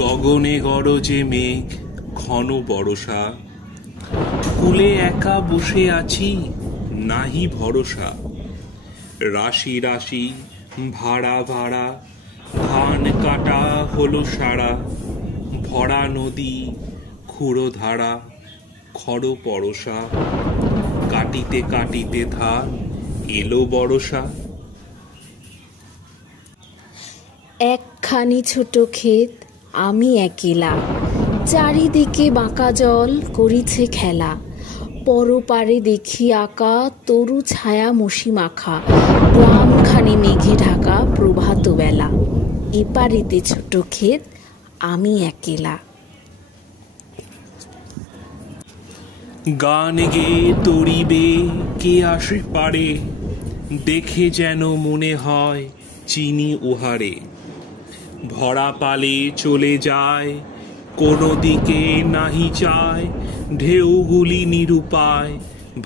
গগনে গরজে মেঘ, ঘন বরষা, কূলে একা বসে আছি, নাহি ভরসা। রাশি রাশি ভাড়া ভাড়া, ধান কাটা হলো সারা, ভরা নদী ক্ষুরো ধারা, খর পরশা। কাটিতে কাটিতে ধান এলো বরষা। একখানি ছোট ক্ষেত, আমি একেলা, চারিদিকে বাঁকা জল করিছে খেলা। পরপারে দেখি আঁকা তরু ছায়া মসি মাখা, গ্রামখানি মেঘে ঢাকা প্রভাত বেলা। এপারেতে ছোট ক্ষেত, আমি একেলা। গান গে তরিবে কে আসে পারে, দেখে যেন মনে হয় চিনি উহারে। ভরা পালে চলে যায়, কোনো দিকে নাহি চায়, ঢেউগুলি নিরুপায়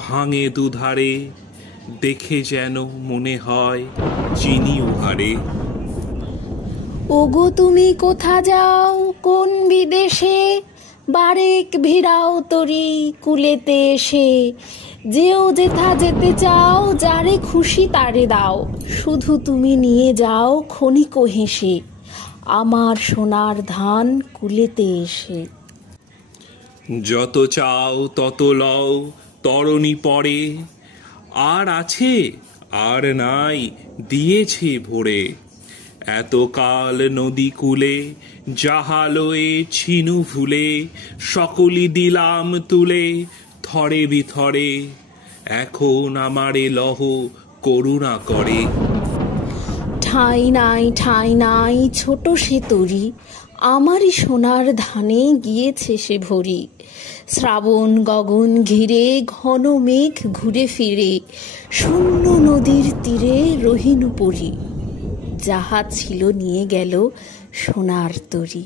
ভাঙে দুধারে, দেখে যেন মনে হয় চিনি উহারে। ওগো তুমি কোথা যাও কোন বিদেশে, বারেক ভিড়াও তরি কুলেতে এসে। যেও যেথা যেতে চাও, যারে খুশি তারে দাও, শুধু তুমি নিয়ে যাও ক্ষণিক হেসে, আমার সোনার ধান কুলেতে এসে। যত চাও তত লও তরণী পরে, আর আছে আর নাই দিয়েছে ভরে। এতকাল নদী কূলে জাহালয়ে ছিনু ভুলে, সকলি দিলাম তুলে থরে বিথরে। এখন আমারে লহ করুণা করে। ঠাঁই নাই ছোট সে তরি, আমারই সোনার ধানে গিয়েছে সে ভরি। শ্রাবণ গগন ঘিরে ঘন মেঘ ঘুরে ফিরে, শূন্য নদীর তীরে রহিনু পরি। যাহা ছিল নিয়ে গেল সোনার তরি।